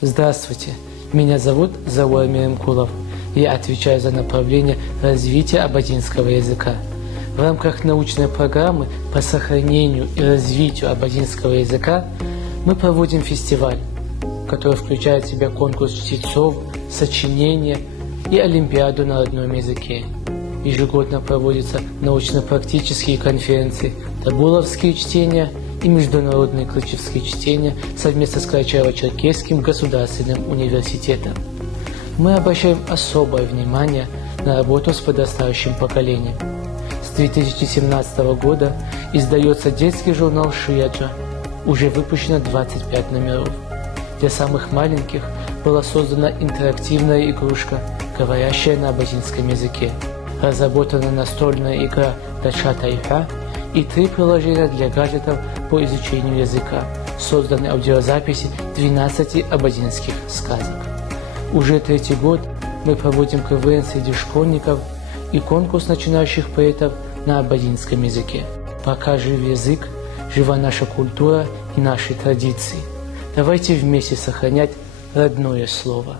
Здравствуйте, меня зовут Заур Миремкулов. Я отвечаю за направление развития абазинского языка. В рамках научной программы по сохранению и развитию абазинского языка мы проводим фестиваль, который включает в себя конкурс чтецов, сочинения и олимпиаду на родном языке. Ежегодно проводятся научно-практические конференции, тоболовские чтения и международные клычевские чтения совместно с Карачаево-Черкесским государственным университетом. Мы обращаем особое внимание на работу с подрастающим поколением. С 2017 года издается детский журнал «Шияджа». Уже выпущено 25 номеров. Для самых маленьких была создана интерактивная игрушка, говорящая на абазинском языке. Разработана настольная игра «Дача Тайха» и 3 приложения для гаджетов по изучению языка. Созданы аудиозаписи 12 абазинских сказок. Уже 3-й год мы проводим КВН среди школьников и конкурс начинающих поэтов на абазинском языке. Пока жив язык, жива наша культура и наши традиции. Давайте вместе сохранять родное слово.